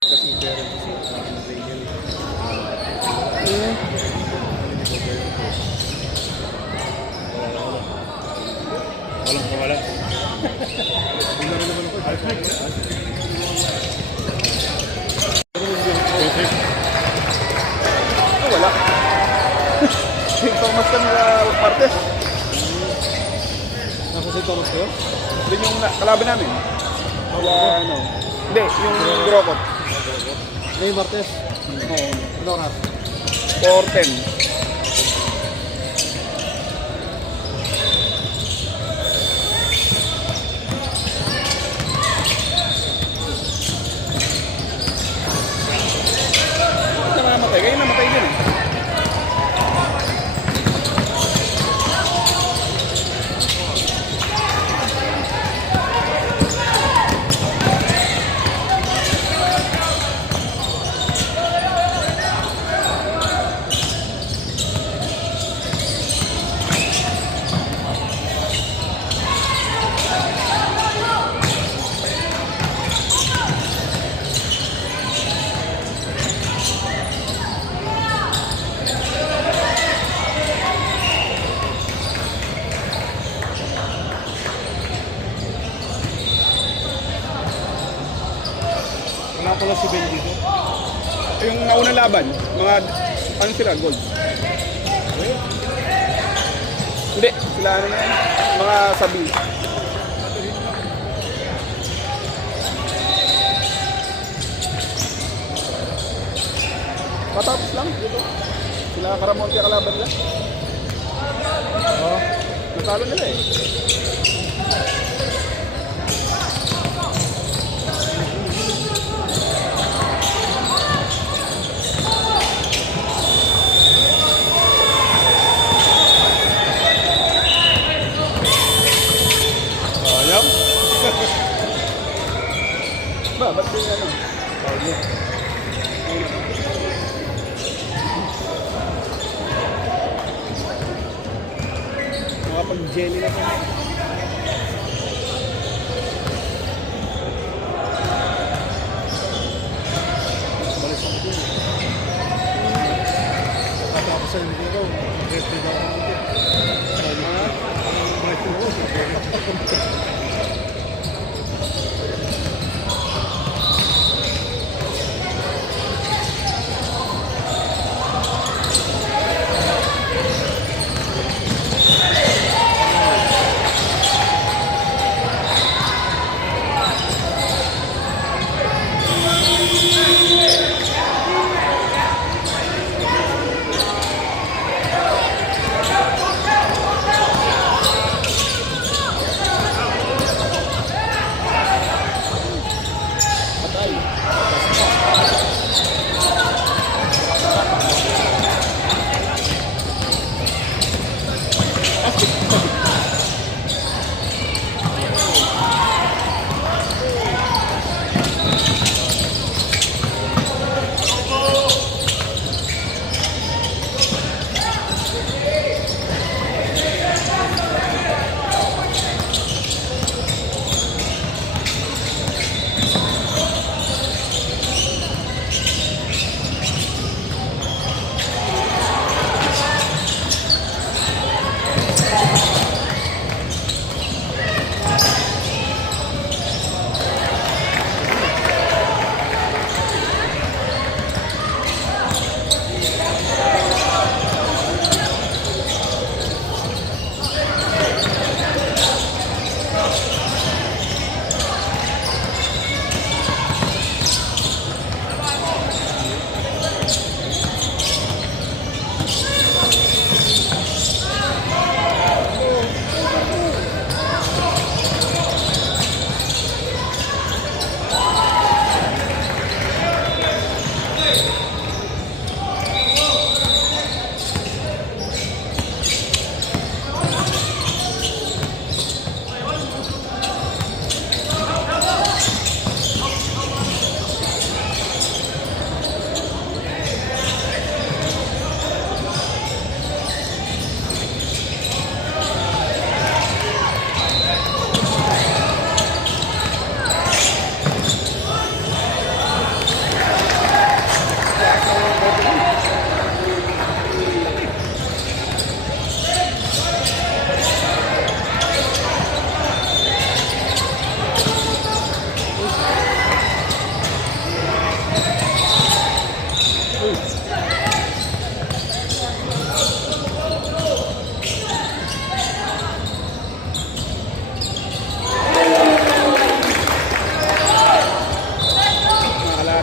Kasi pero kasi Regal. Walang kawala. Wala. St. Thomas ka nila Martes. Nasa St. Thomas kayo? Doon yung kalaban namin. Wala ano. Hindi, yung Grokot. May Martes. Oo. Ano oras? 4:10. Ba't namamatay? Kayo namatay din eh. Wala pala si Ben dito. Yung naunang laban, mga ano sila, gold. Hindi, sila ano na yan, mga sabi. Patapos lang dito. Sila Caramonte kalaban nila. Oo. Natalo nila eh. Ayaw. Ba, ba't din ano? Ayaw. Mga pag-jelly na po. Balis ako dun. Tapos sa hindi ko, birthday daw ako dito. Birthday ko.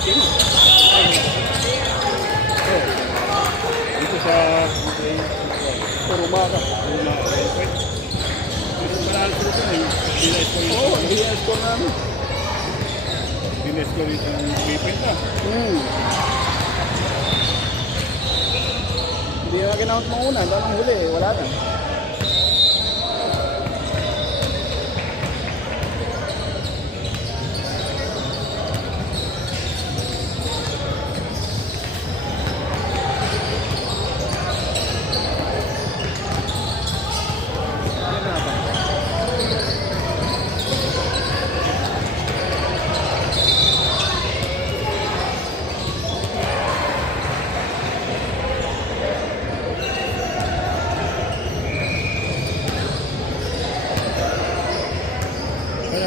King. Oh. Dito sa Puro maka. Manalo sila dun eh. Binas ko Oo, hindi yung score namin. Binas ko rin ang weekend na. Hindi na ginawat mo una, damang huli, wala na.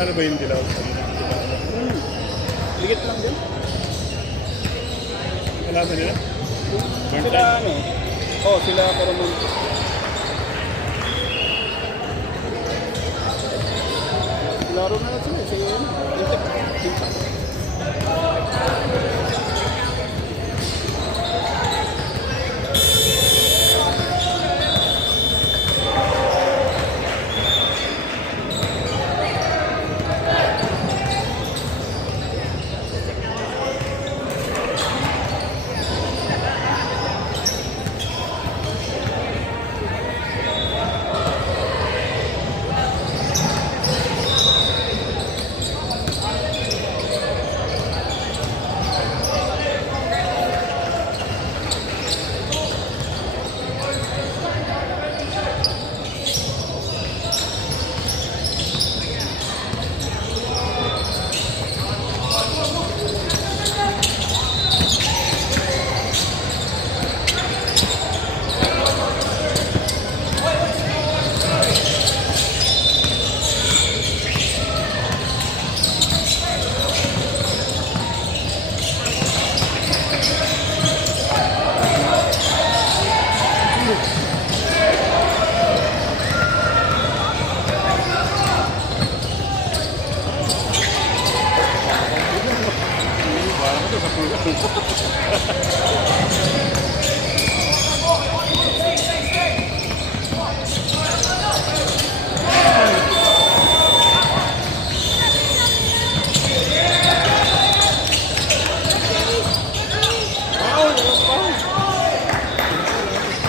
Ano ba yung dilaw? Ligit lang din. Kalaban nila? Sila ano? Oh, sila pero man. Laro na lang sila. Sige, Intek.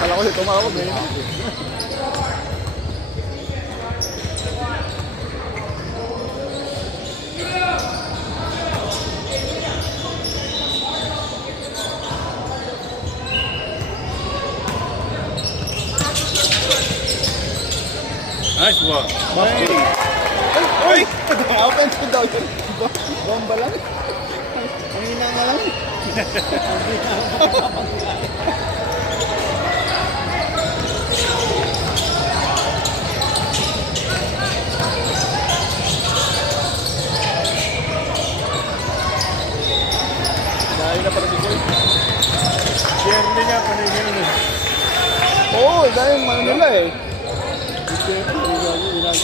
Kala ko ito makakot na yun. Nice one. Ay! Offense daw yun. Bomba lang. Ang hina nga lang. Dahil na pala si Boy. Share din niya, panigyan mo. Oo, dahil ano nila eh. Share, panigyan.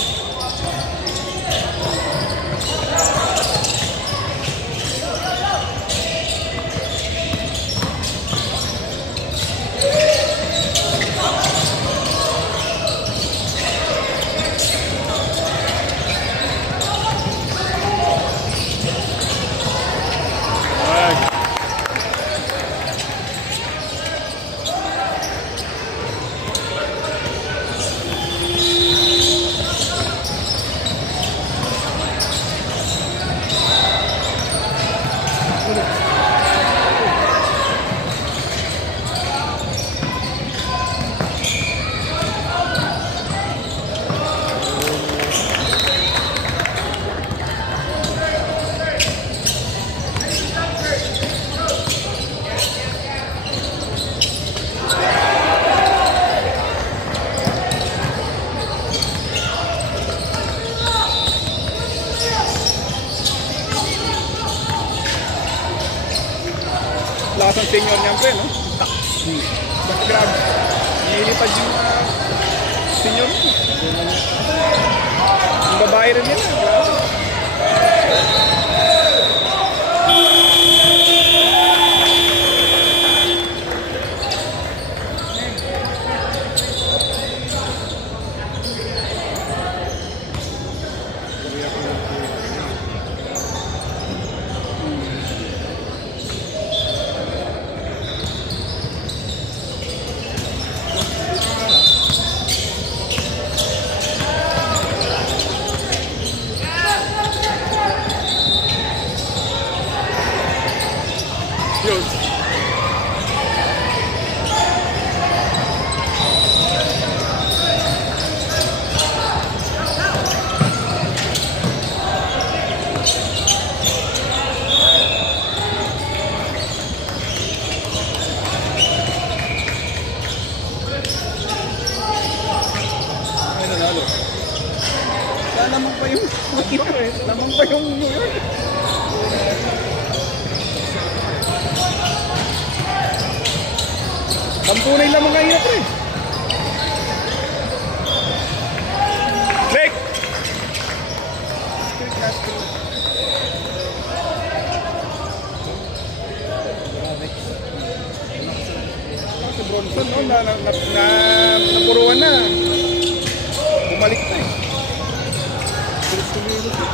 Lakas ng senior niyan pre, no? But grabe. Nilipad yung senior. Yung babae rin nila. Grabe. Yun. Ay, nanalo. Lamang pa yung lamang pa yung New York. Tampunay lamang kayo pre. Blake! Si Bronson, no, napuruan na. Bumalik na eh. Bilis kumilos eh.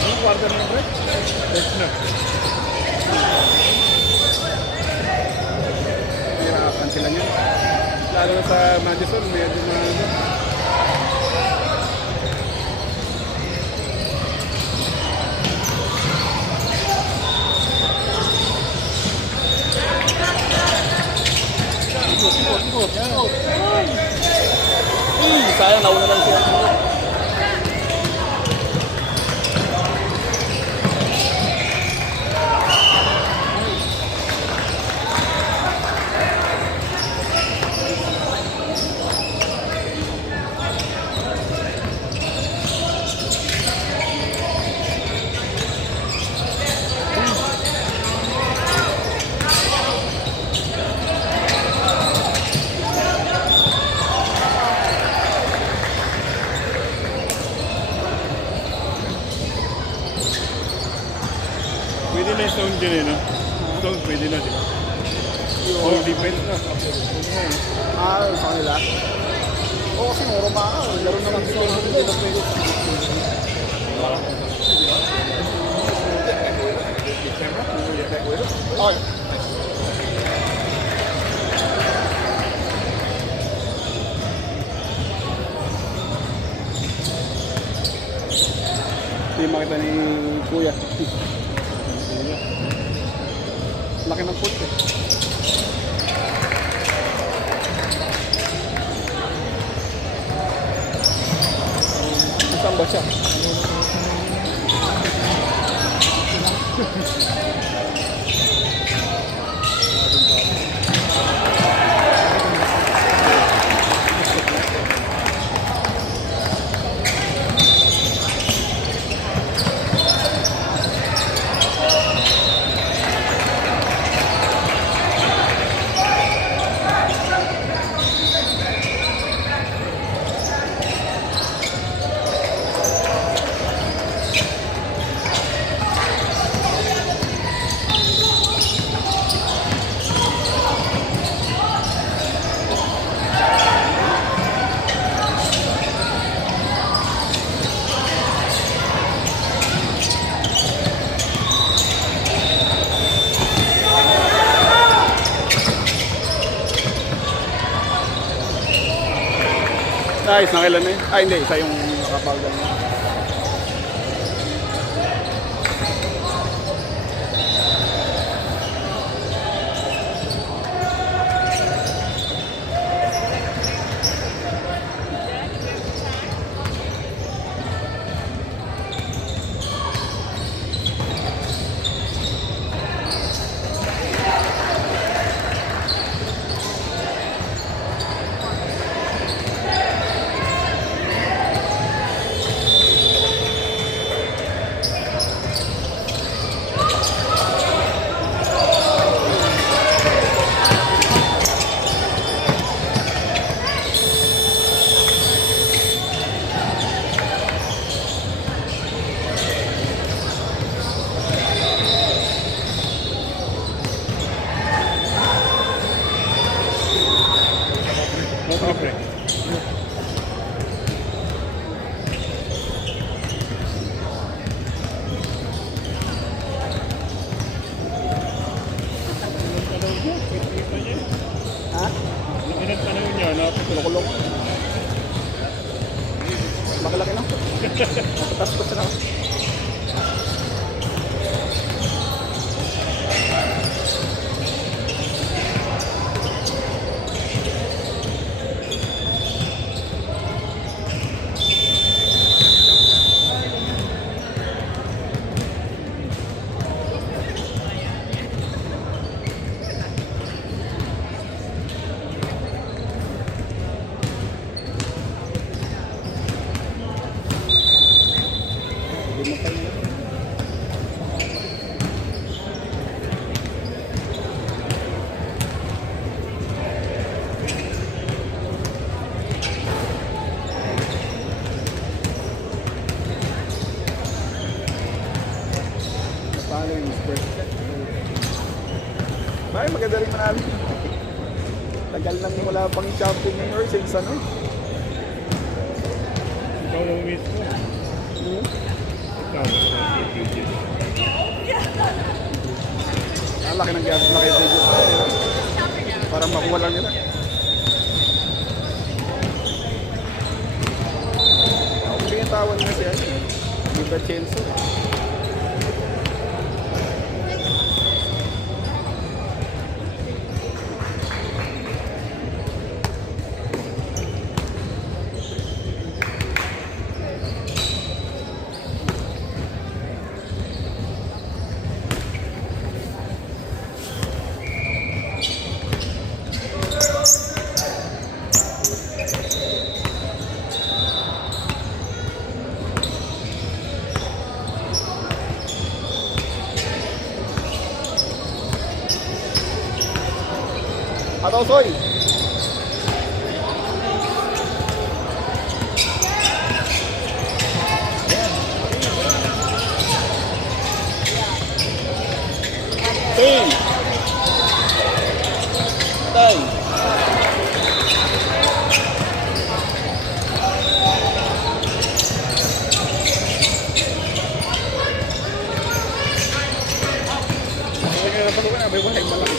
Ano quarter na pre? Next na. Hirapan sila niyan. Lalo na sa Madison, medyo na sayang nauna lang siya. Pwede na yung stone dyan eh, no? Stone pwede na, di ba? All depends na. Sa kanila? Oo, kasi moro ba ako? Laro naman sila. Hindi na pwede. Okay. Hindi makita ni Kuya. Laki ng foot eh. Saan ba siya? Nice, nakilan na yun. Ay, hindi. Isa yung nakapagdan niya. Okay. Ha? hanap. Kulong-kulong. Laki-laki na. Tatas ko na. Paano yung spread? Bakit maganda rin manalo? Tagal nang wala pang champion ng Earth since ano? Ikaw lang mismo. Ikaw. Ang laki ng gas na kayo dito. Para makuha lang nila. Ako pinatawan na siya. Di ba Chenso? Ataw soy. Hey. Tay. Kaya na pala na may wahay malaki.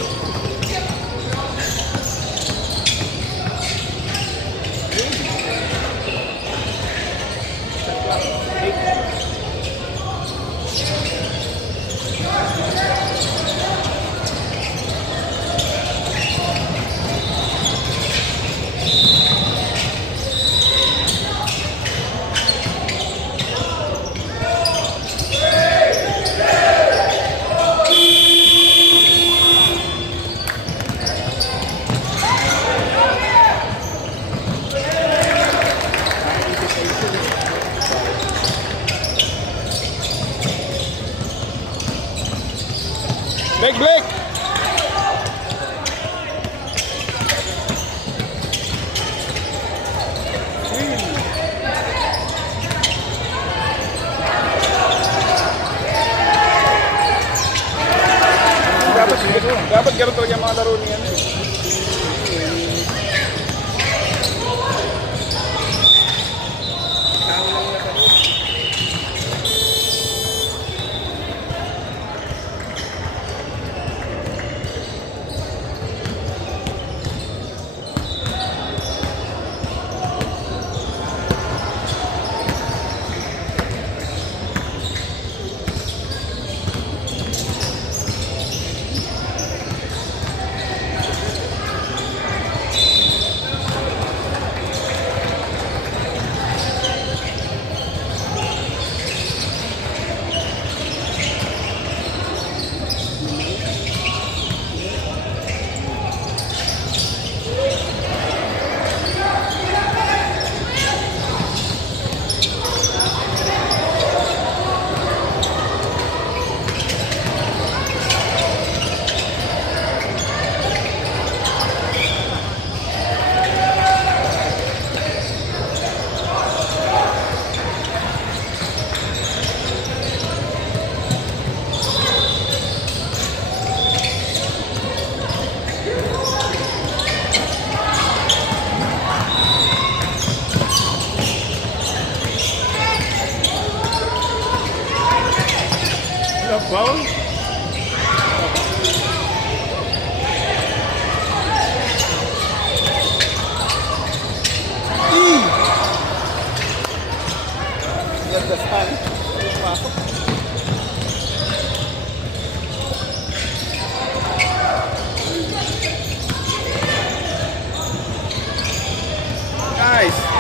Blake, Blake! Dapat ganun talaga yung mga laro niya.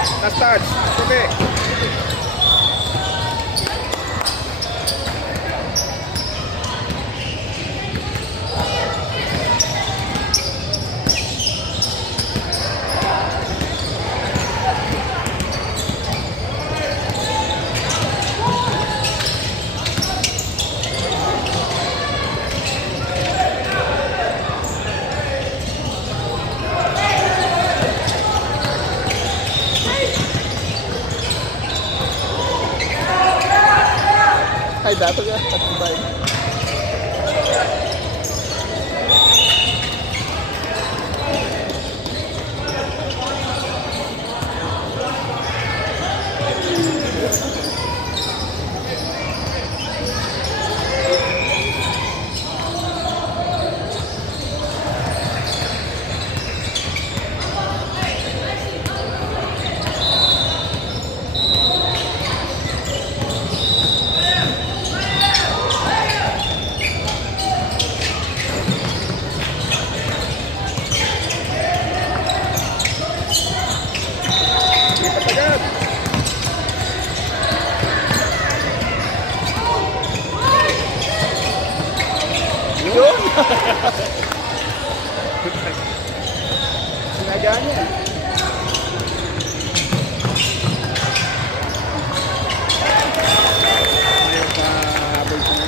Last touch. Puti. Ay, dato ka. Tatibay. Lipat agad. Yun! Sinadya niya. Ayaw pa habol sa nga.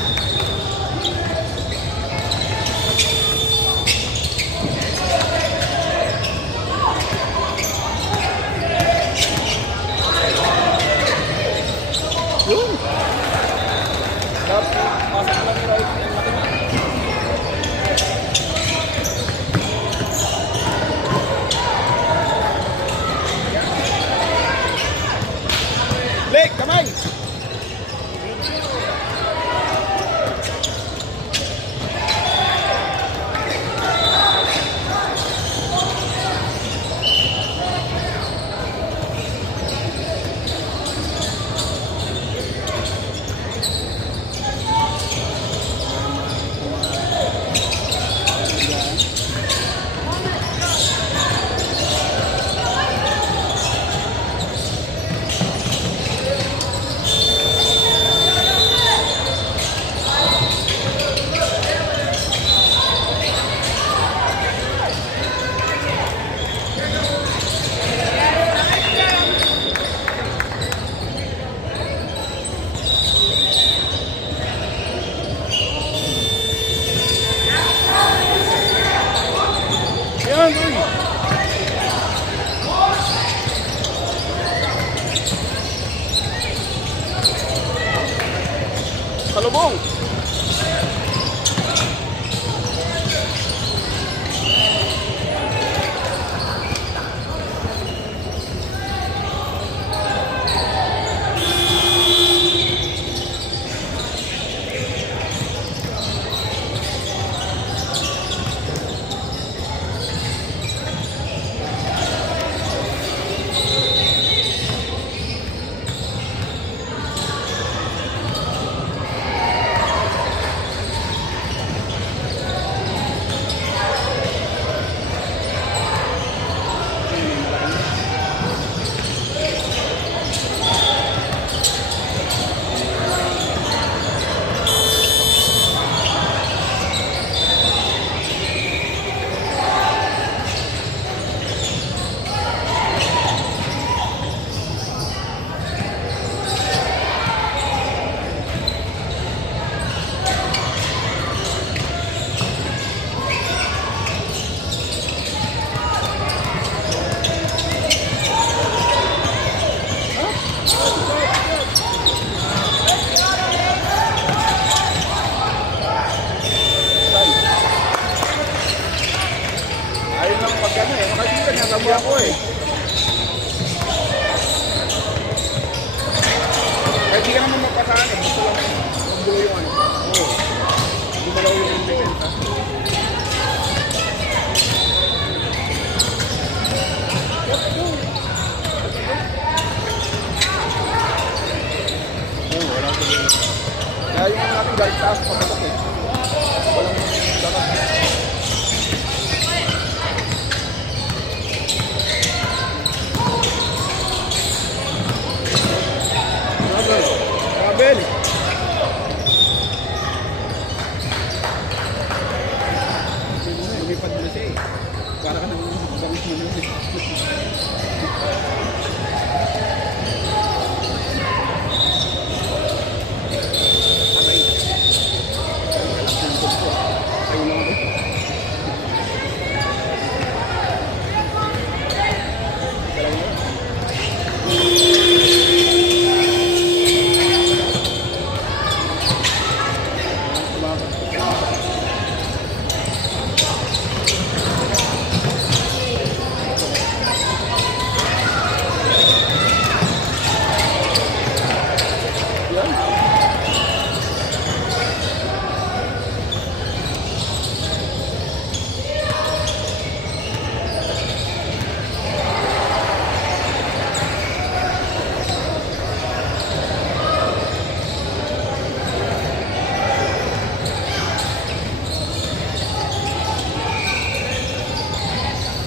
Yun! Dapat pasok lang yung right. Ang laki na. Leg! Kamay! Yan, uy! Salubong! Ayun lang pag ano eh. Makasita niya, sabi ako eh. Kahit di ka naman magpasahan eh. Gusto lang magbulo yung ano. Oo. Gumalaw yung defense ha. Oo, wala ko din. Kaya yung ano natin dahil taas pakatok eh. Walang dapat.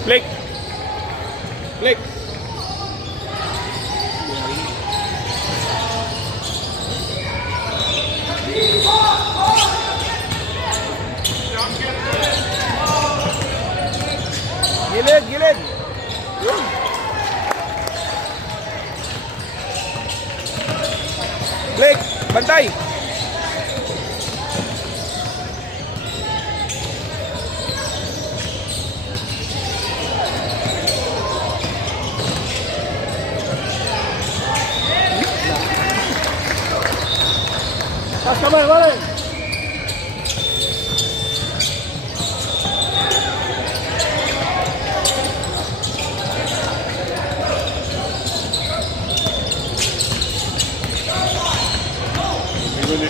Blake! Blake! Gilid! Gilid! Yun! Blake! Bantay! Pas kamay, wala! Huli.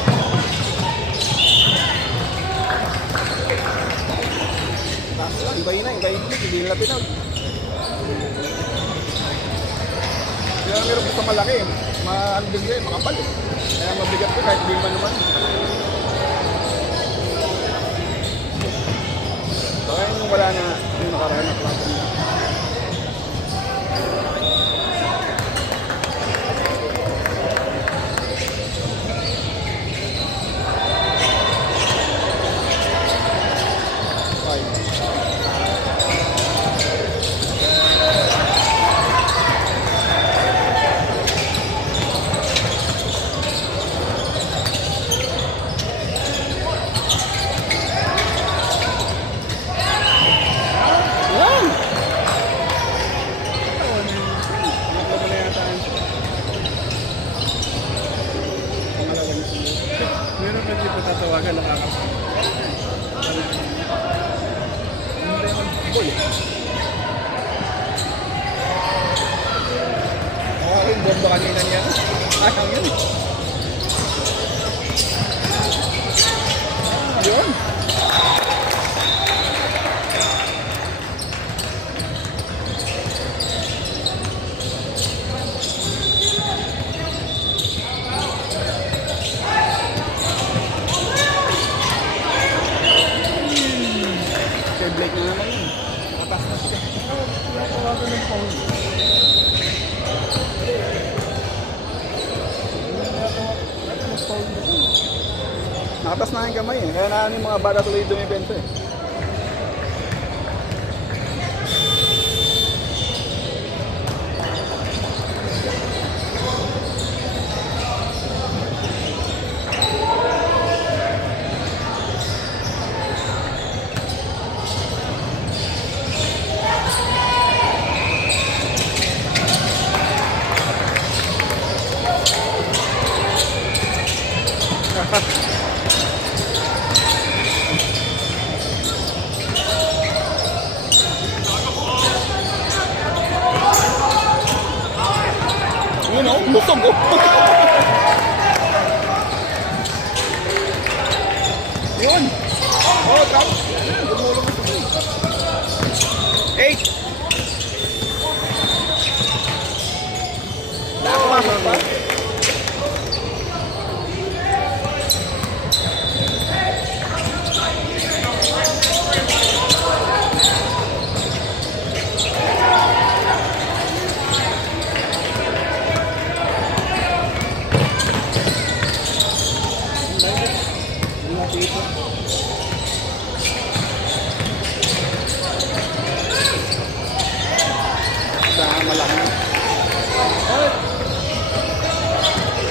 Ibahin na, hindi nila pinag. Kaya meron gusto malaki, maano din siya, makapal eh. Kaya mabigat ko kahit di man naman. So kaya yung wala na, yung nakaraan na plato niya. Meron ba di patatawagan nakakapit? Yung bomba kanina niya. Ayang yun. Yun. Kay Blake na naman yun. Nakatas na siya. Tawagan ng phone. Nakatas na yung kamay eh. Kaya na yung mga bata tuloy dumipensa eh. Yun o, lusog o. Yun. Oh, tap. Gumulong mo sa 8. Nakapasok pa.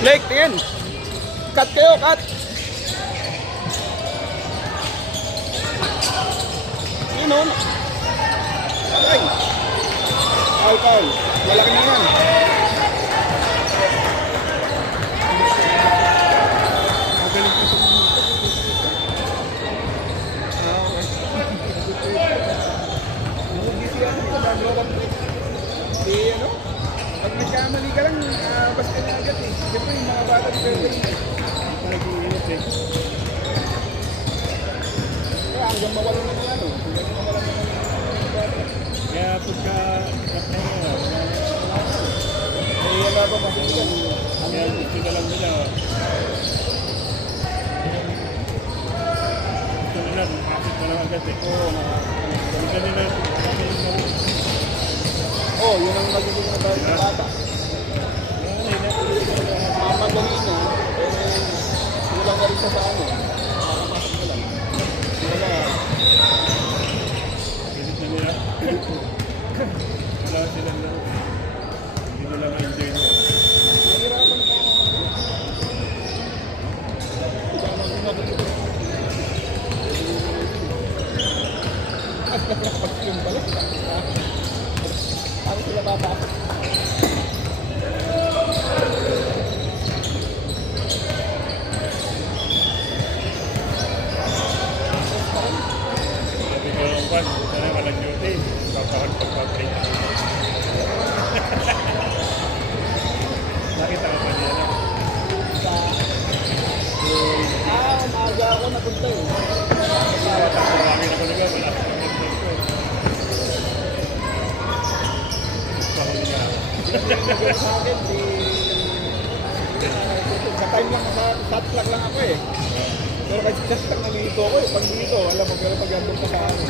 Blake, tingin. Cut kayo, cut. Yun o. Okay. Alcohol. Malaki na yan. Magaling ko sa mga. Hindi siya sa gagawa ng ano? Pag nagkamali ka lang, basta na agad eh. Siyempre yung mga bata di kayo ganun eh. Pag-iinit eh. Kaya hanggang mawalan na mga ano. Hanggang mawalan na mga bata. Kaya pagka Eh, wala pa masingan. kaya gusto na lang nila. Gusto nila, makakit na lang agad eh. Oo, Gusto nila, yun ang magiging nabalit ng bata. Mamadali na, kulang na rin sa ano. Makakapasok na lang. Wala. pilit na nila. Wala silang laro. Hindi nila ma-enjoy nila. Nahirapan ka. Iba naman yung nabalik. At nakapag-film pala. Paano sila babasok? Sabi ko lang ba, sana walang duty. Papahal pagpapay. Nakita ko pa niya na. Umaga ako napunta eh. Marami na ko naman, wala sa pagpapay ko. Pahuli nga. Sa akin, sa time lang, sa shot clock lang ako eh. Pero kasi shot clock nalito ako eh. Pag dito, alam mo, pero pag andun ka sa ano.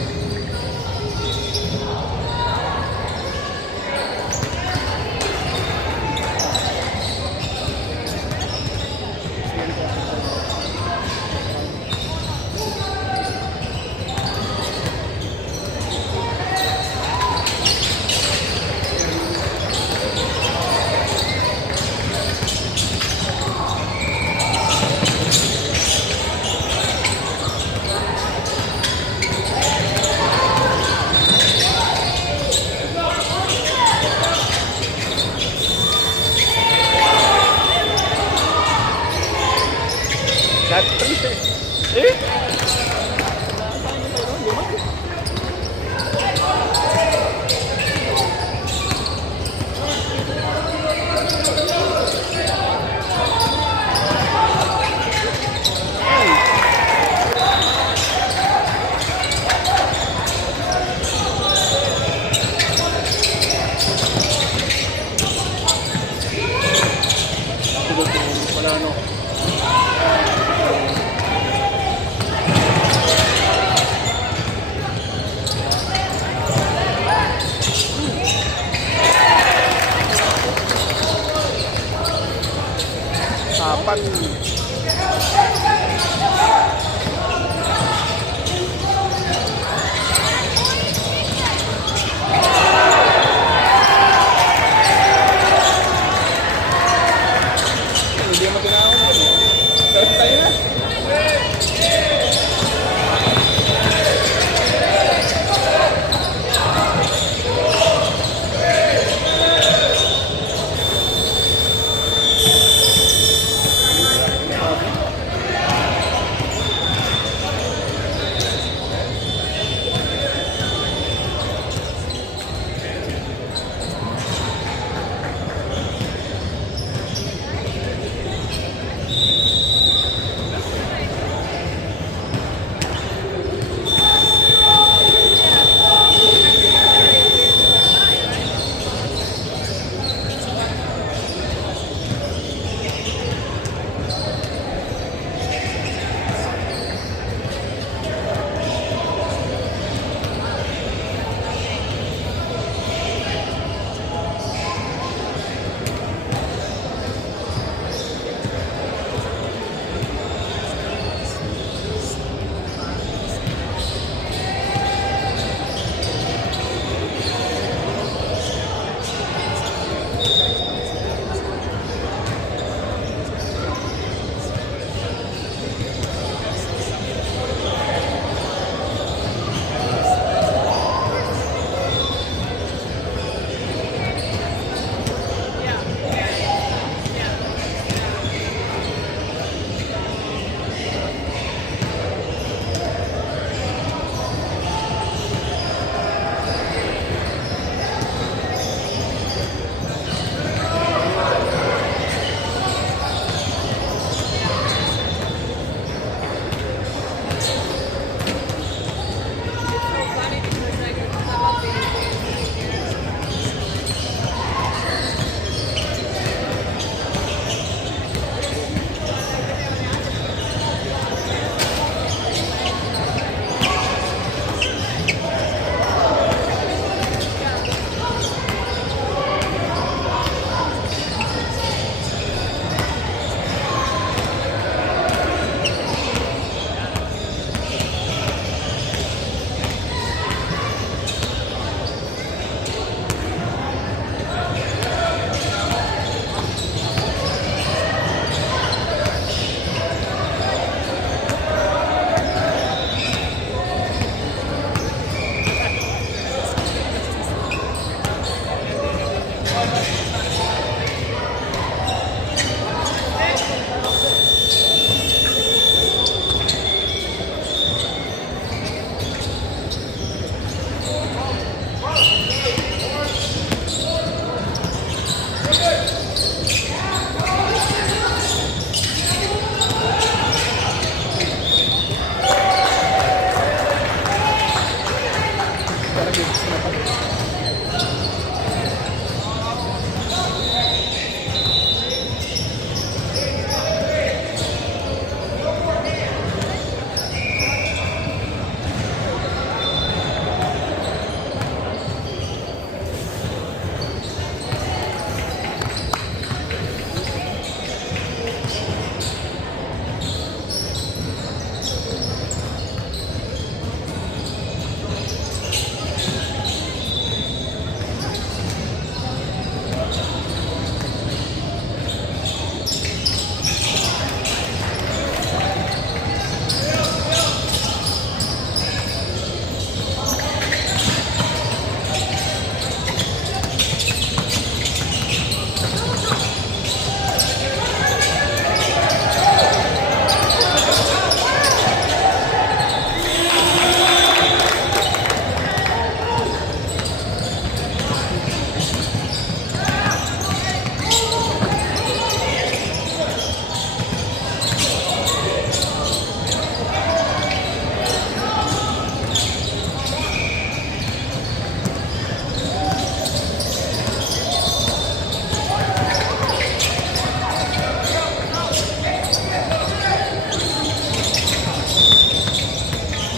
That's true eh. Wala no. Apat. Hindi mo tinawag yun eh. Tapos tayo na.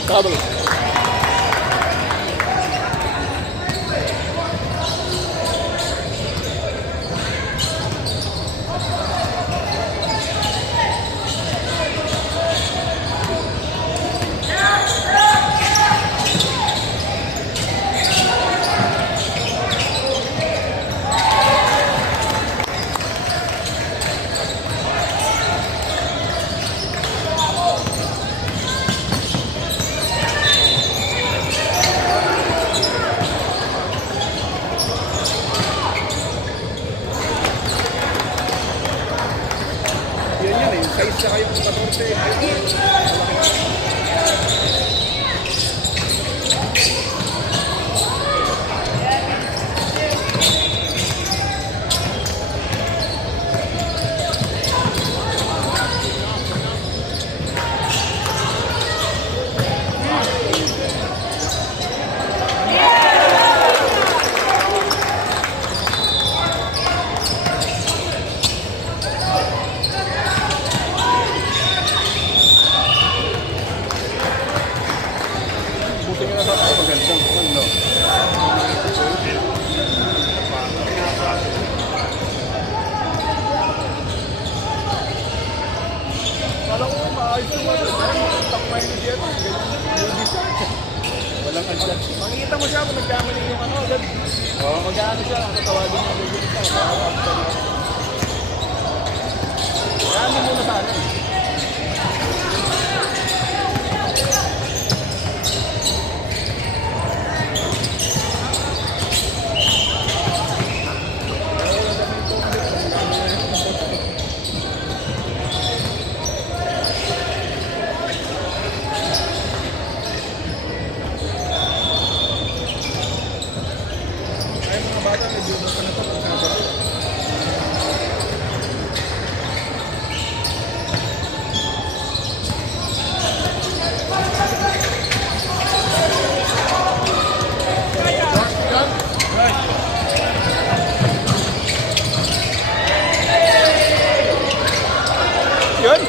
Kabel. Yan eh, size na kayong 14. Buti nga sa tayo magandang no? Kala ko maayos yung mga takmay na dito. Walang adjust. Makikita mo siya kung nagkamali yung ano agad. Oo, mag-ano siya. Tatawagin niya yung dito. Kaya mo muna sana. Ay mga bata, medyo na pa na ito. Yun.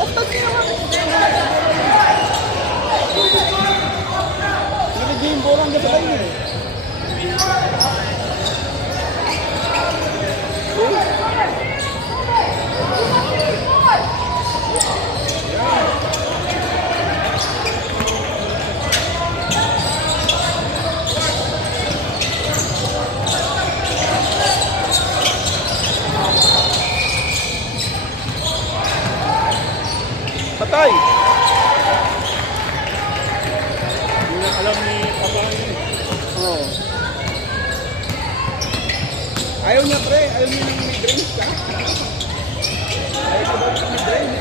Basta di naman. Nalagay yung bola hanggang sa line eh. Patay! Hindi na alam ni Papa yun. Oo. Ayaw niya pre, ayaw niya ng mid-range ka. Ayaw niya daw ng mid-range.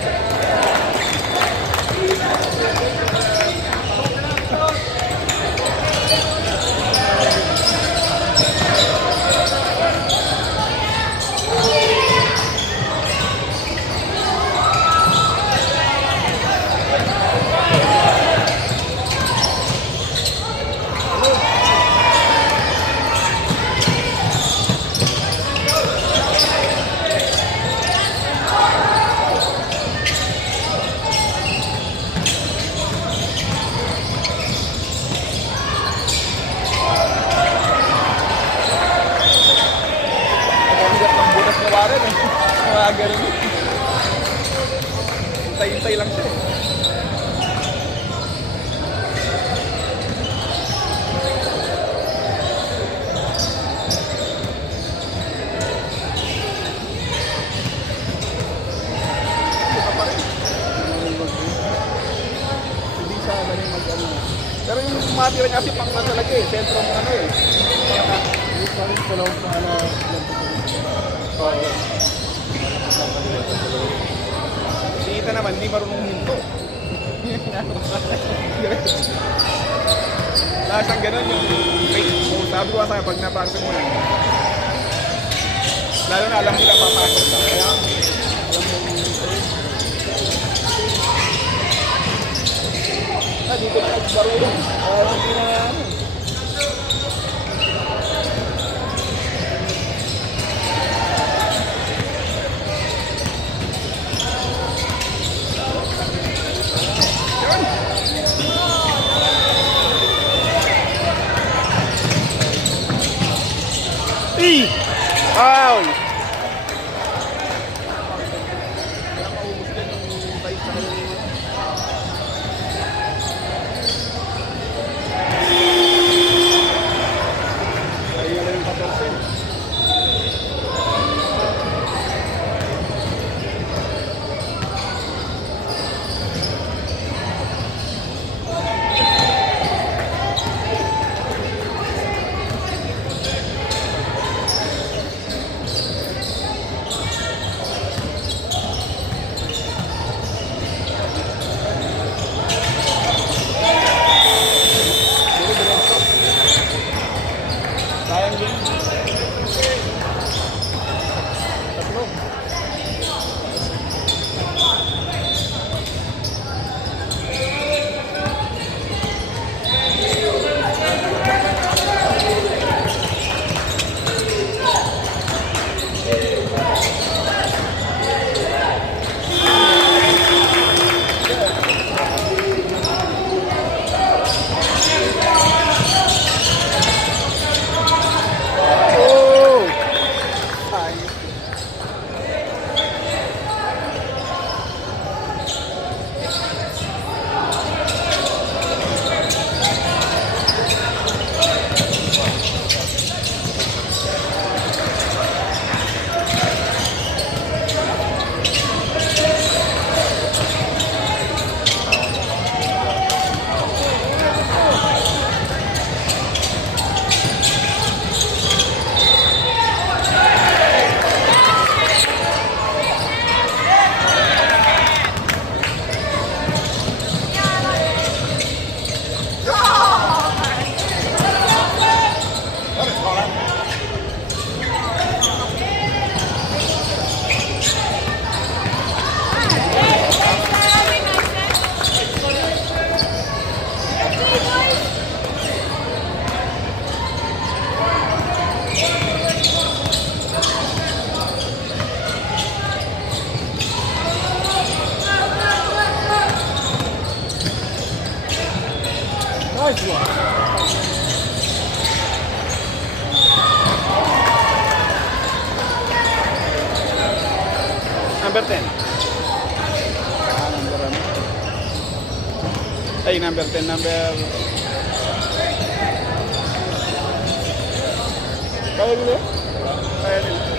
Mabigat ng butas na Warren eh. Mga ganun. Hintay-hintay lang siya eh. Buka pa rin. Hindi siya galing mag-ano. Pero yung matira niya kasi pang talaga eh. Sentro mo ano eh. Yung parang dalawang paala. Si Ita naman, hindi marunong huminto. Lahat siyang ganun yung wait. Sabi ko sa akin, pag napasok mo na, lalo na alam nila papasok ka. Kaya, alam mo dito na nagbarulong. Hindi na ano. Foul! Ayun na yung 14. Nice one. Number 10. Ay, number 10, number... Kaya nila? Kaya nila.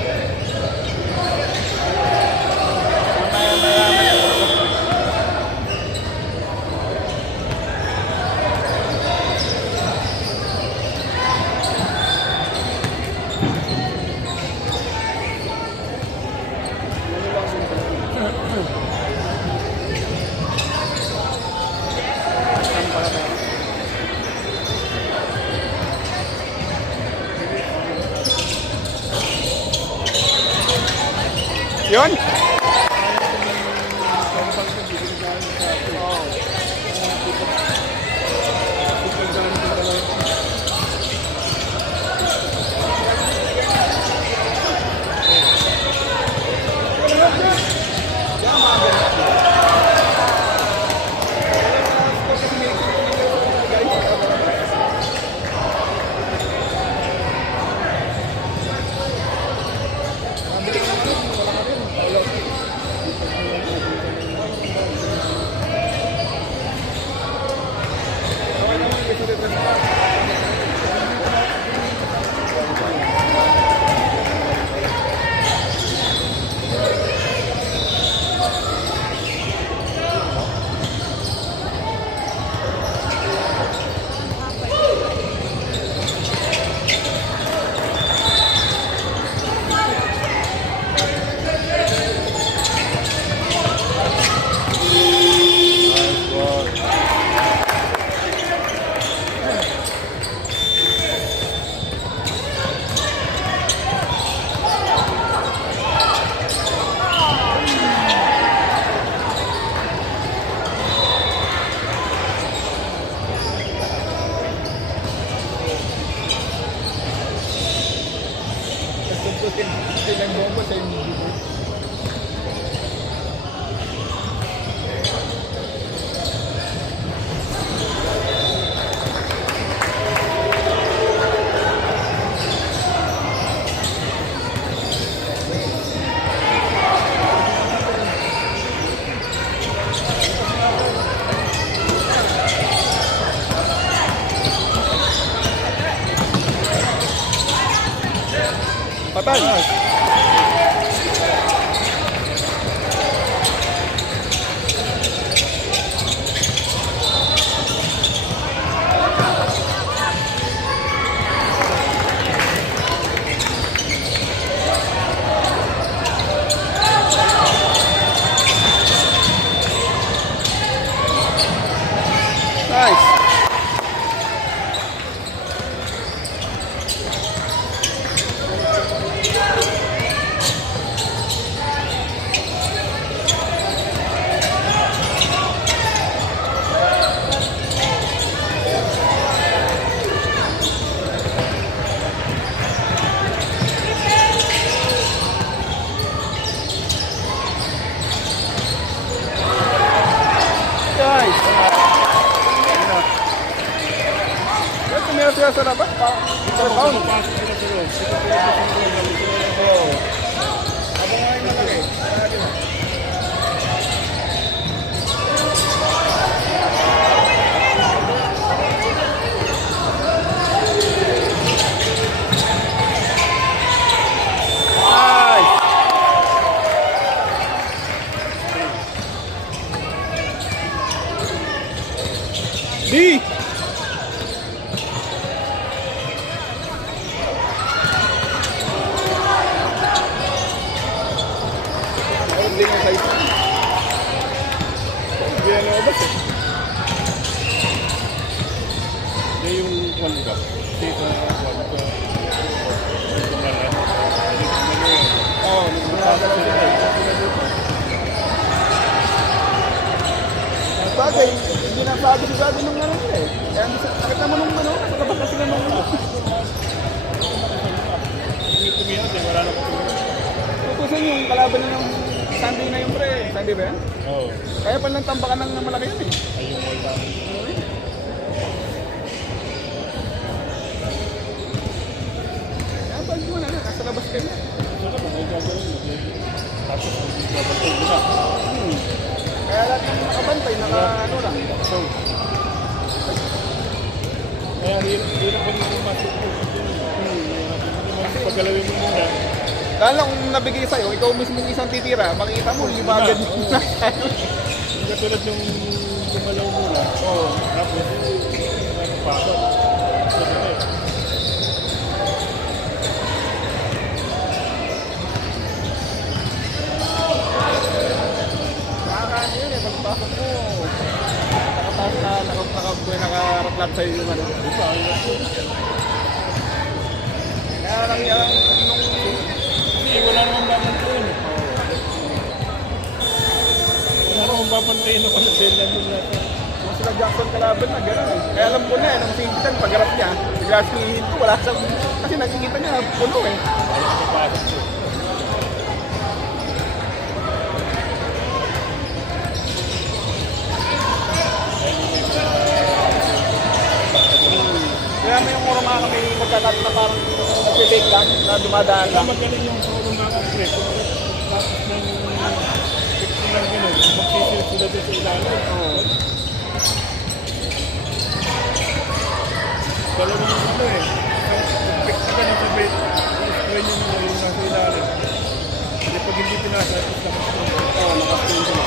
Yun? Patay. Nice. Tumira sila sa labas, sa pound. Abangan na lagi. D. Hindi nga size. Hindi na lumabas eh. Hindi yung kwan ba? Hindi sa kwan ko. Oo, nagkakalaw sila eh. Bagay, hindi na sabi si sabi nung ano nila eh. Kaya nakita mo nung ano, sa labas na sila nung ano. Tumira, di wala na ko tumira. Tutusin yung kalaban na ng Sunday na yung pre. Sunday ba yan? Oo. Kaya palang tambakan ng malaki yan eh. Ay yung wala. gagawin mo. Tapos, hindi ka ba ito na? Kaya lahat ng nakabantay, ano lang. So, kaya hirap ko nung masok ko. Paggalawin mo muna. Lalo kung nabigay sa'yo, ikaw mismo isang titira, makikita mo, limagan mo na. Katulad nung gumalaw muna. Oo. Tapos, pasok. Nakakaano yun eh, pagpasok mo, nakataas na, nakareklap sa'yo yung ano. Kaya lang yan, nung Hindi, wala namang babantayin. Wala namang babantayin ako sa dahil nandun natin. nung sila Jackson kalaban na, gano'n eh. Kaya alam ko na eh, nung simpitan, pagharap niya, bigla sinihin ko, wala siyang, kasi nakikita niya, puno eh. Ayaw ko pasok ko. Kaya may yung mga kami nagkakat na parang nag-take lang, na dumadaan Kaya lang. magaling yung puro mga grip. Tapos ng picture lang gano'n, magsisilip sila doon sa ilalim. Oo. Dalawang yung ano eh. Pagpikta ka na sa bait, i-spray nyo nila yung nasa ilalim. Kasi pag hindi pinasa, it's nakaspray. Oo, nakaspin sila.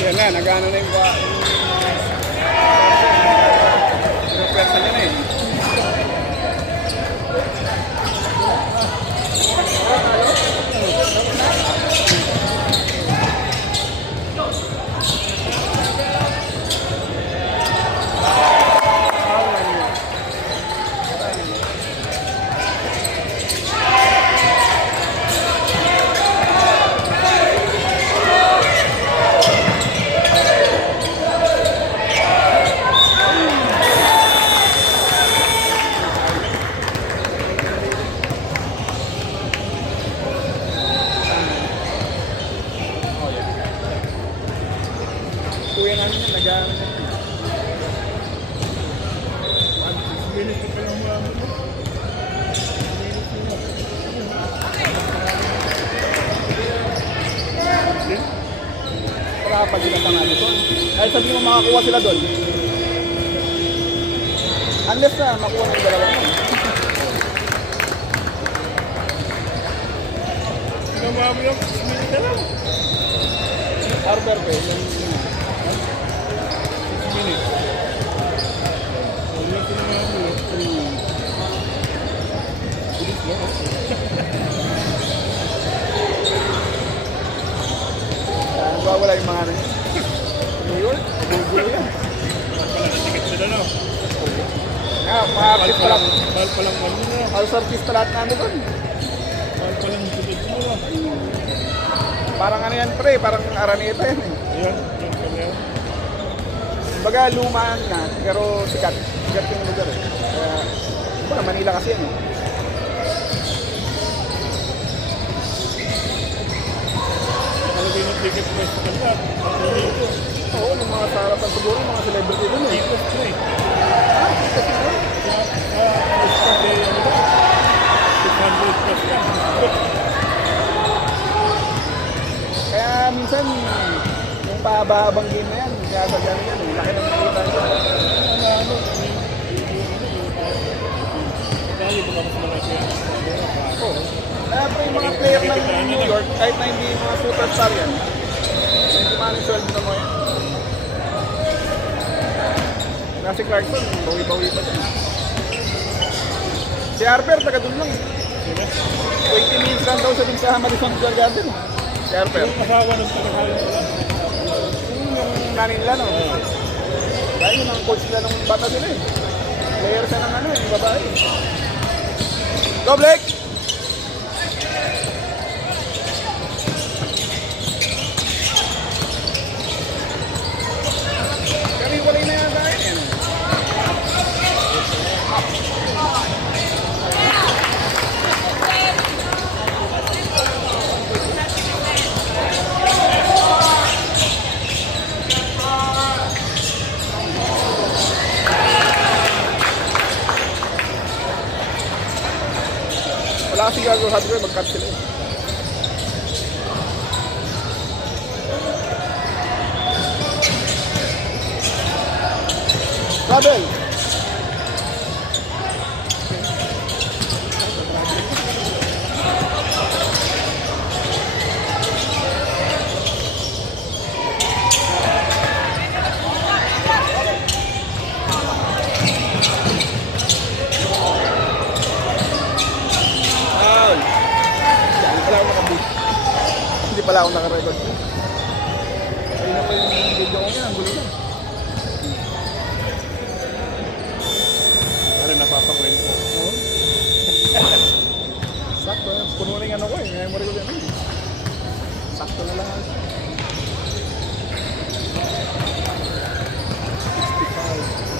Yan na, nag-ano na yung pwersa niya na eh. Kuya namin yan, nag-ano na. Minutes pa lang mga ano. Para pag ginatangalo doon. Kahit sabi mo makakuha sila doon. Unless na makuha ng dalawa mo. Ginawa mo lang, minutes na lang. Arbor ko eh. Minutes. Wala ko naman mo lang. Bilis lang. Nagwawala yung mga ano. Yun, gugulo yan. Pala, ticket sila na. Mga artist pa lang. Mahal pa lang ano na. Halos artista lahat namin doon. Mahal pa lang ticket mo na. Parang ano yan pre, parang Araneta yan eh. Ayan, yan kami. Baga lumaan na, pero sikat. Sikat yung lugar eh. Kaya, baga Manila kasi yan eh. Nakalagay ng ticket price sa kanila. Dito. Oo, ng mga sarapan siguro, mga celebrity doon eh. Dito na eh. Ah, kasi no? Ano ba? 600 plus lang. Kaya minsan, yung pahaba-habang game na yan, kaya sa gano'n yan eh. Laki ng nakita nyo. Ano? Dahil ba mas malaki yan? Oo. Kaya pa yung mga player ng New York, kahit na hindi mga superstar yan, hindi man yung sweldo na mo yan. Kasi Clarkson, bawi-bawi pa dyan. Si Harper, taga doon lang. Sila? 20 minutes lang daw sa dun sa Madison Square Garden. Airfare. Yung asawa ng taga-hali nila. Yung nanin nila, no? Dahil yun ang coach nila ng bata sila eh. Player siya ng ano, yung babae. Go, Blake! Pero yung walay na yan tayo eh. Wala kasi gagawa sabi ko, mag-cut sila eh. Travel! Hindi pala ako naka-record. Ayun na pa yung video ko nga, ang gulo na. Ano napapakwento. Oo. Sakto, puno na yung ano ko eh. Ngayon mo rin ko yan eh. Sakto na lang ako. 65.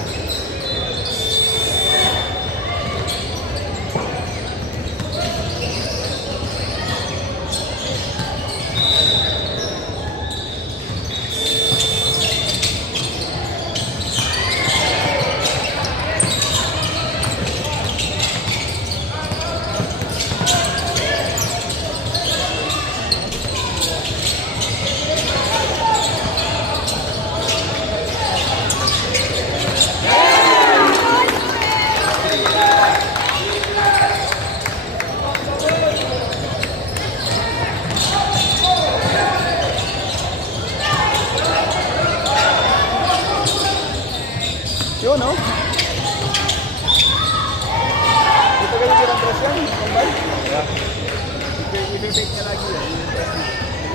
Yun, no? Ito kayo pinag-dress yan, kumbay. Yeah. I-take niya lagi yan.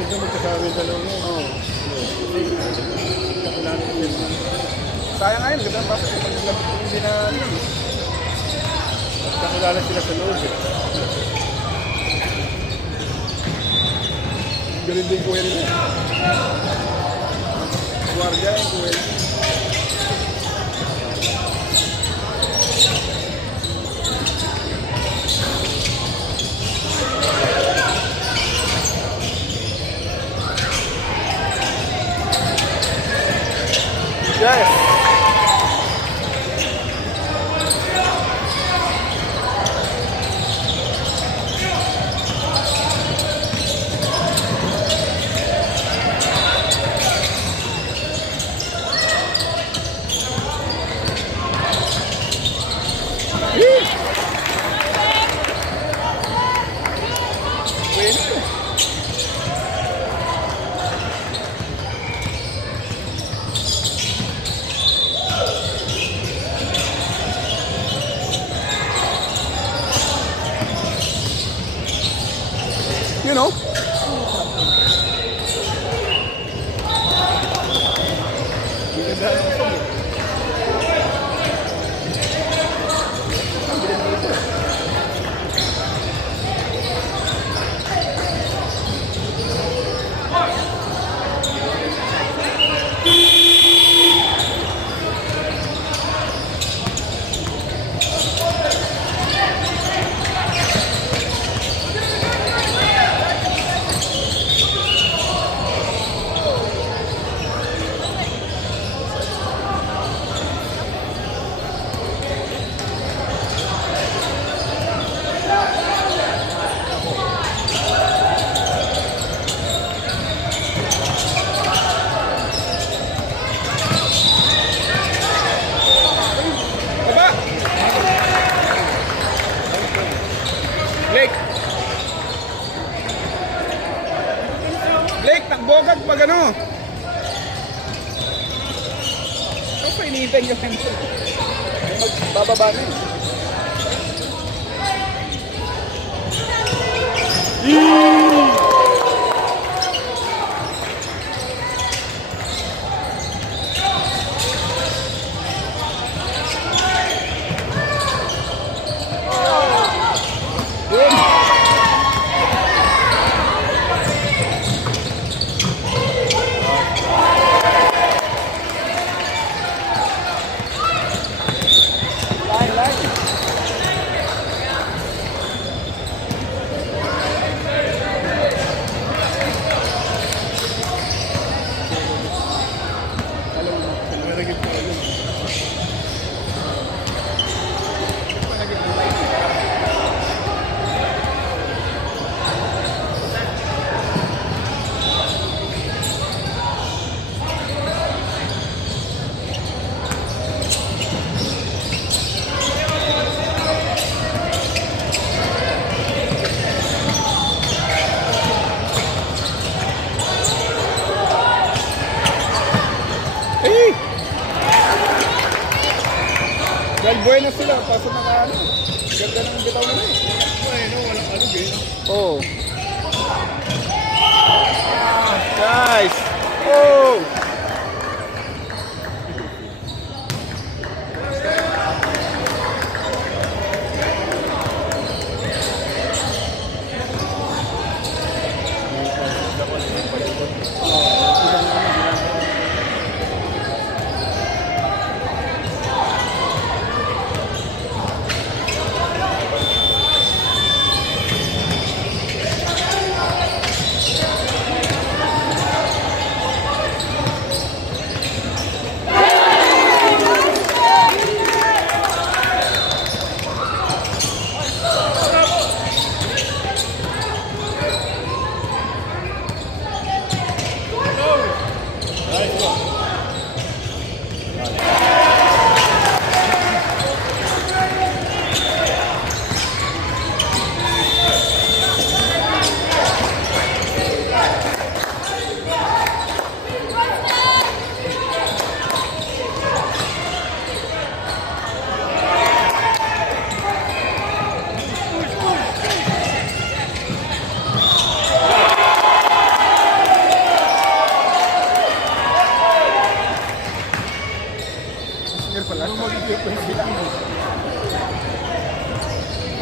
Gusto magkasama yung dalawa mo. Oo. Kakilala ko yun. Sayang nga yun, ganda ang basa. Hindi na yun. Kakilala sila sa loob eh. Galing din kuya nila. Guardia yung kuya. Yes! You know? Ganda ng usap eh. Baba! Blake! Blake, takbo ka pag ano? Ano pa iniintay nyo? Magbababa na eh. Nalagyan ko yun. Eh! Well, buena sila. Pasok na nga ano. Ganda ng bitaw nila eh. Ay, no, walang alog eh. Oh. Guys. Oh.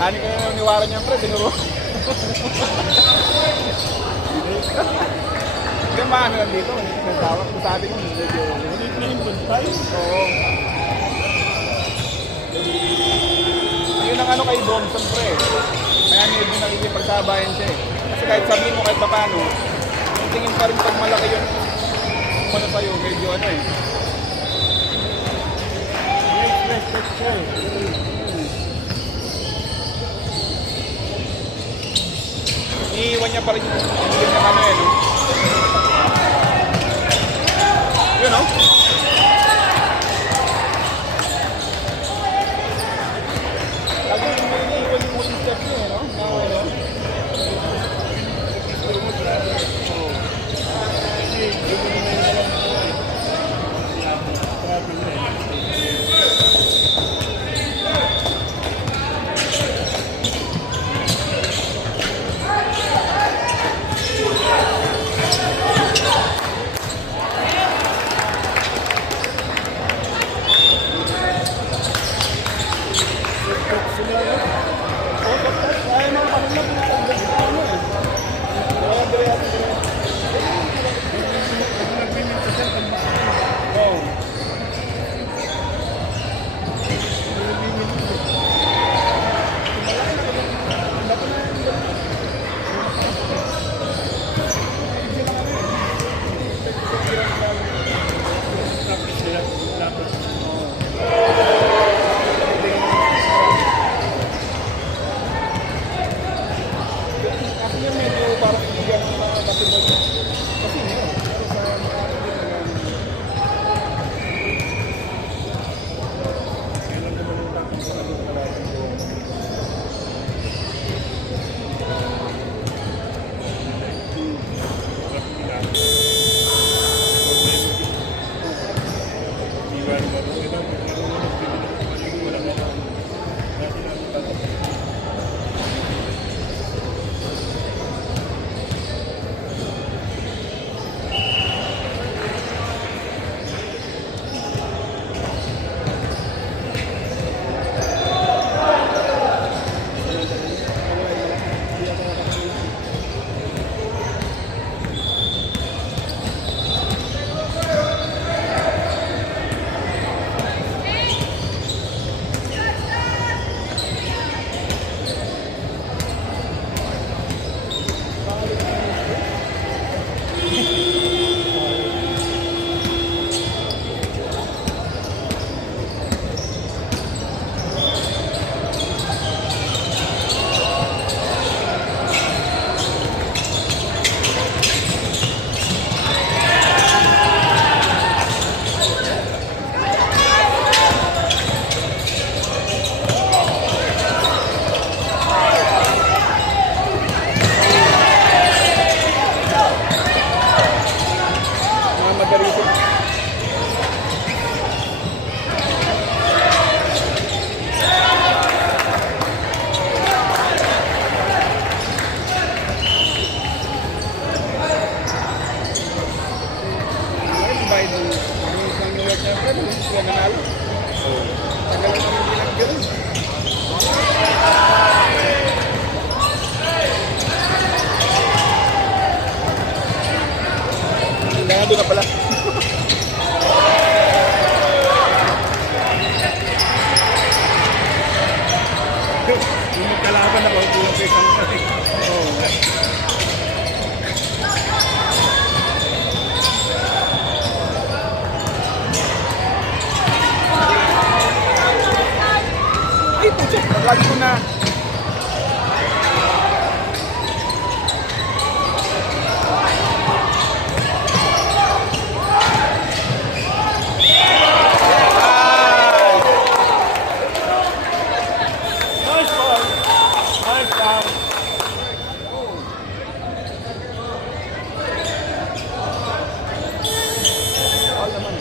Hani ka na niwara niya, pre, tinuro. Hindi maano lang dito, nagtawag ko sabi ko, medyo Ulit na yung bantay. oo. Yun ang ano kay Domson, pre. Kaya niya din nakikipagsabayan siya eh. Kasi kahit sabihin mo kahit paano, yung tingin pa rin pag malaki yung ano sa'yo, medyo ano eh. Yes, sir. Iiwan niya pa rin yung tingin ng ano eh, no? Yun, no? Lagi yung iniiwan yung huling step niya eh, no? Na ano? Yung isang New York siyempre, sila nanalo. Tagal na yung pinag-gano'n. Doon na pala. Yung magkalaban ako, kulang kay Samsung. Oo. Ay, pucha. Lagi ko na. Nice ball. Nice down. All naman.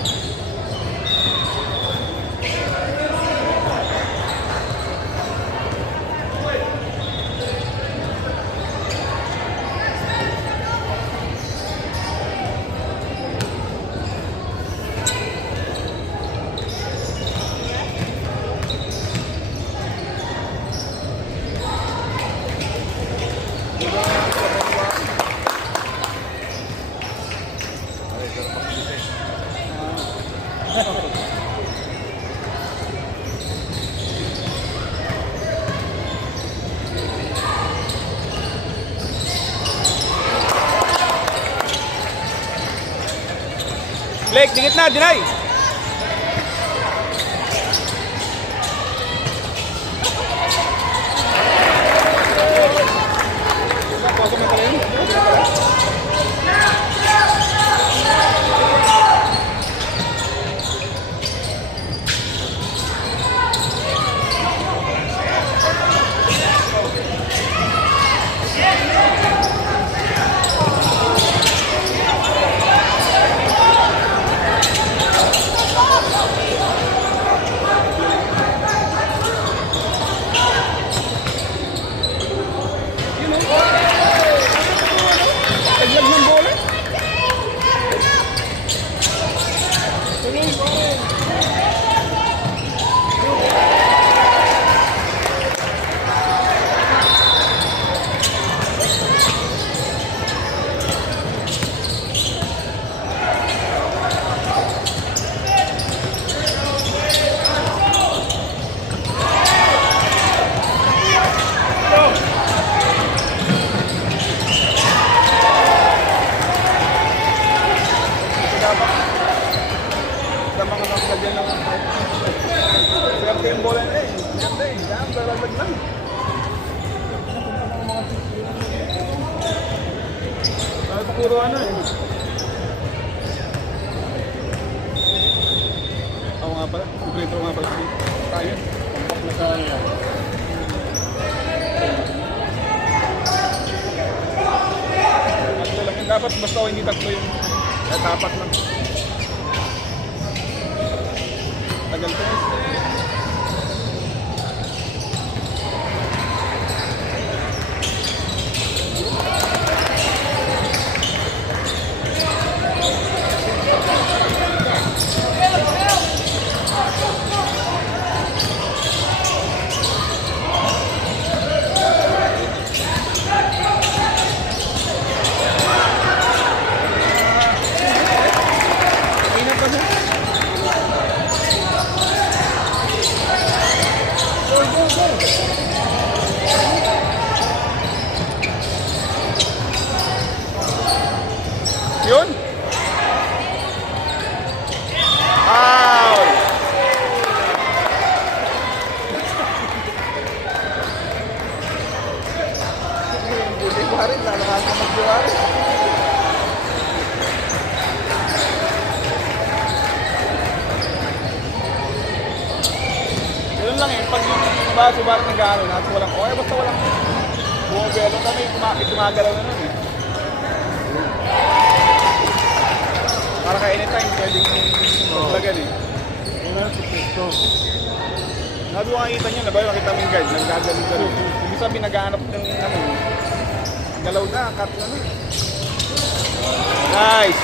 Blake, dikit na, deny! Pasok na pala yun. Taglag ng bola. Sa mga nakagyan lang. Swerte yung bola na eh. Ganda eh. Dahil dalalag lang. Ay, puro ano eh. Ako nga pala. Kumpleto nga pala. Tayo. Pampak na tayo. Tatlo lang yun. Dapat basta o hindi tatlo yung tapat lang. Tagal ko na. Ingat pa siya. Yun. Ow! Hindi pa rin, lalakas na magdiwari. Ganun lang eh, pag yung subat ng gano'n, nasa walang oil, basta walang bumabelo kami, gumagalaw na nun eh. Para ka anytime, pwedeng maglagan eh. Wala na si Presto. Nabi ko nakita niya, nabayo nakita mo yung guide, nagagalaw-galaw. Ibig sabihin, naghahanap ng ano, galaw na, cut na na. Nice!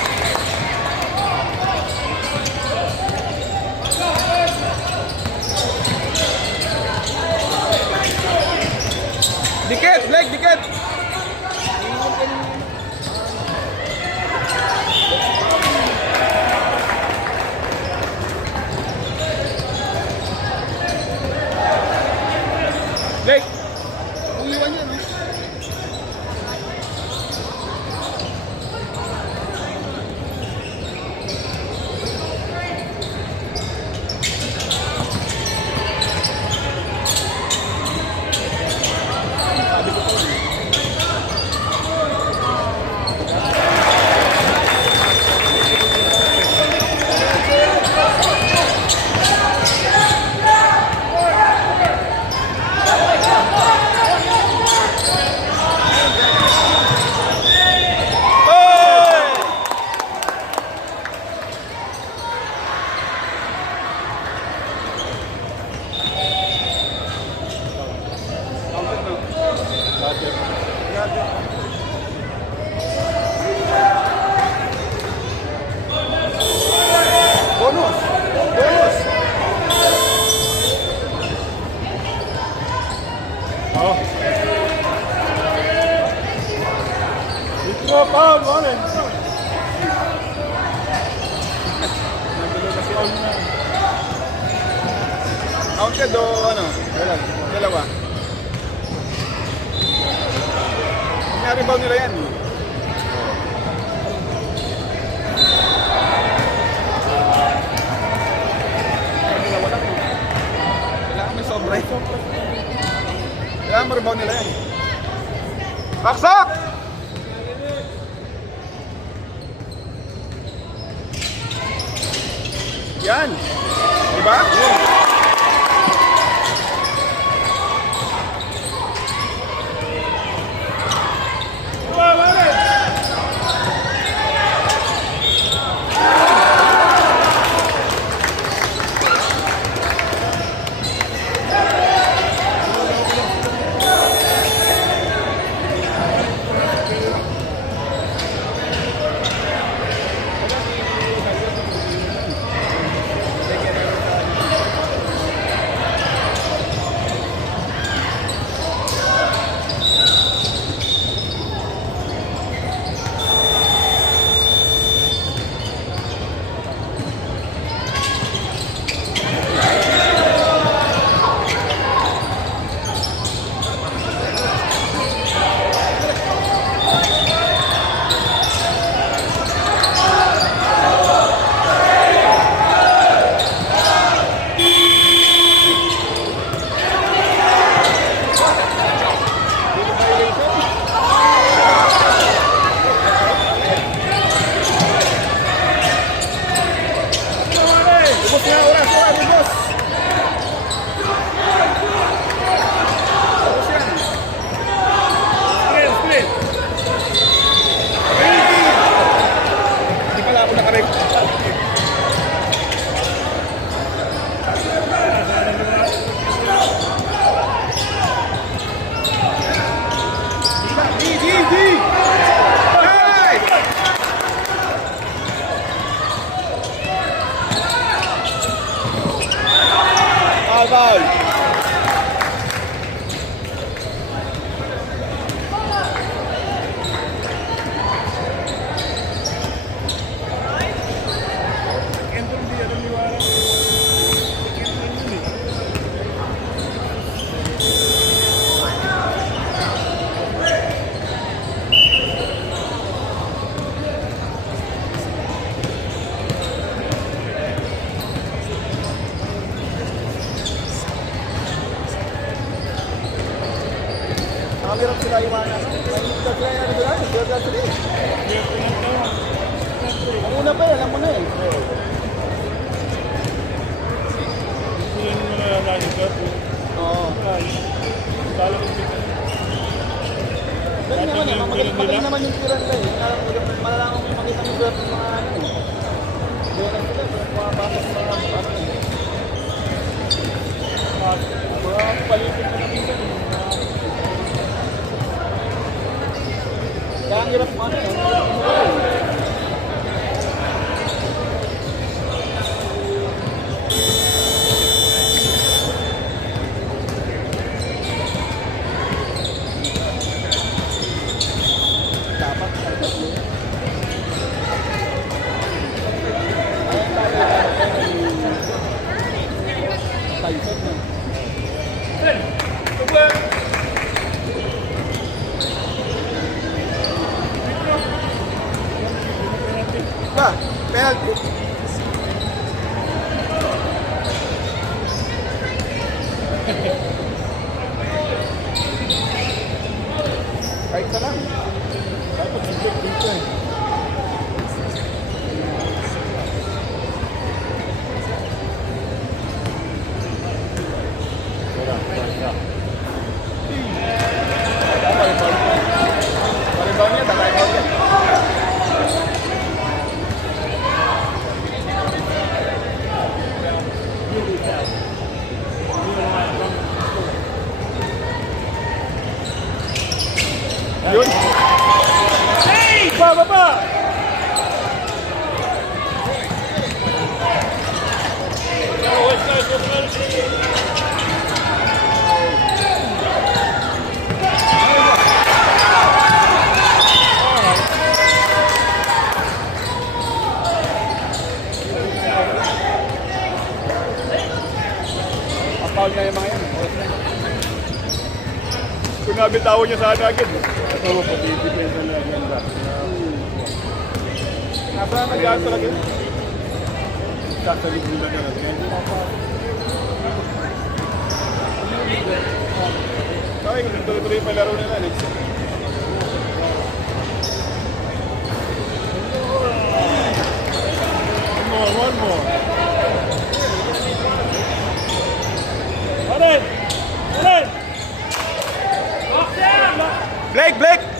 foul na. Counted o ano? Dalawa. Naribaw nila yan. Dalawa lang. Kailangan may sobra eh. Kailangan maribaw nila yan. Baksak! Yan. Diba? Ubus na oras, ubus. Ubus yan. Split. Hindi pala ako nakarek. Di! Hey! Foul. Entry di alam ni Wara. Entry yun eh. Nakahirap sila iwanan. Mahirap sila yung ano sila. Mahirap sila eh. Ang una pa eh, alam mo na eh. Yun yung mga running back. Oo. Talo ko dito. Galing naman eh, magaling naman yung tira nila eh. Malalaman mo makita mo yung mga ano eh. Kaya lang sila, pumapasok sa mga ano eh. Mga palipit na namin. Kaya ang hirap mo ano eh. Dapat. foul nga yung mga yan. Oras na. Kung nabitawan niya sana agad. Ito mo, pati depensa na agenda. Nasa nag-aas talaga yun. Sasalit nila ka na. Kaya hindi Okay, kung tuloy-tuloy yung palaro nila next year. one more. Alright! Alright! Blake!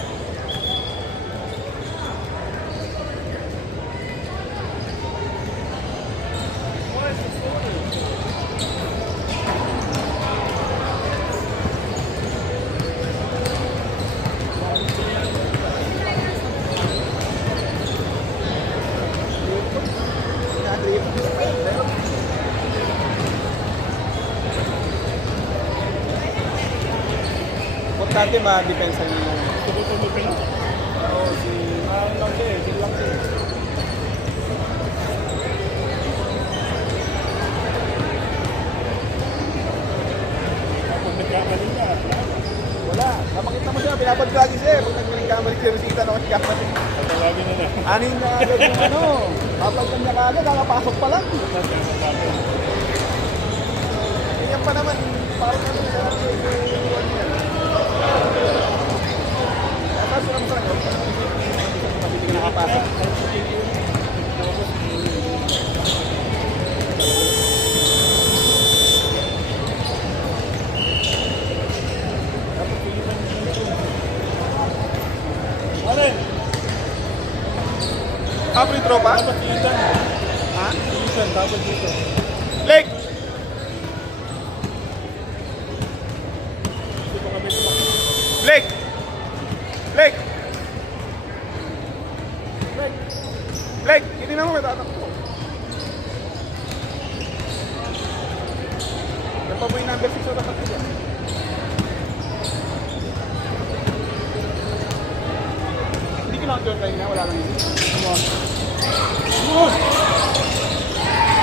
Importante ma-depensa niyo yung... Tumutunog ka na. Oo, ano lang siya eh, lang siya eh. Kung nagkamali ka, Wala, napakita mo siya, pinapadlagi siya eh. Kung nagkamali si Rosita na nagkamali. tatawagin na na. Anin na agad yung ano, kapag kanya ka agad, kakapasok pa lang. Ganyan pa naman, parang ano, sarap yung tapos sarap sa lang, hindi ka nakapasok. Alright! Apo yung tropa? Dapat iitan. Ha? Iitan, dapat dito. Blake! Dito kami tumakbo. Blake! Blake! Hindi na mo matatakbo. Yan pa mo yung number 6 na dapat nila. Hindi ko lang doon kanina, wala lang yun.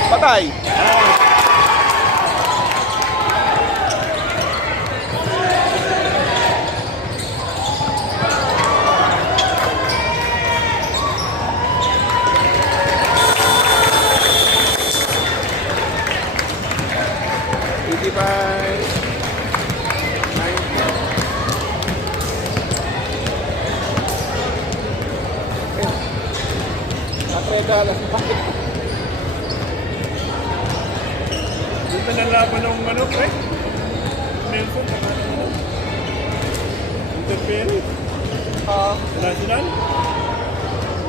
Patay! Dito na laban ng ano, pre? Nelson, Interference. National.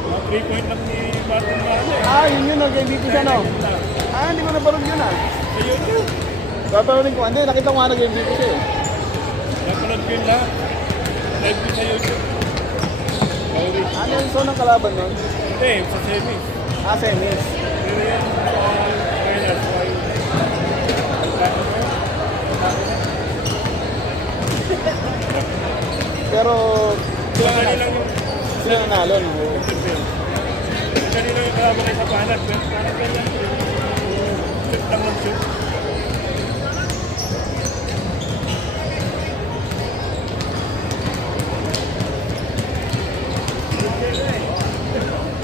Mga 3 point lang ni Martin Mahal eh. Yun yun, nag-MVP siya, no? Hindi ko nabarog yun, Sa YouTube. Babaronin ko, hindi, nakita ko nga nag-MVP siya, eh. Napanood ko yun lahat. Live ko sa YouTube. Sorry. Ano yung zone ng kalaban nun? Hindi, sa semis. Semis. Pero yan, finals. Pero, Kanina lang yung sila nanalo, no? interference. Kanina yung kalaban kayo sa finals. Parang ganyan. Shoot lang ng shoot.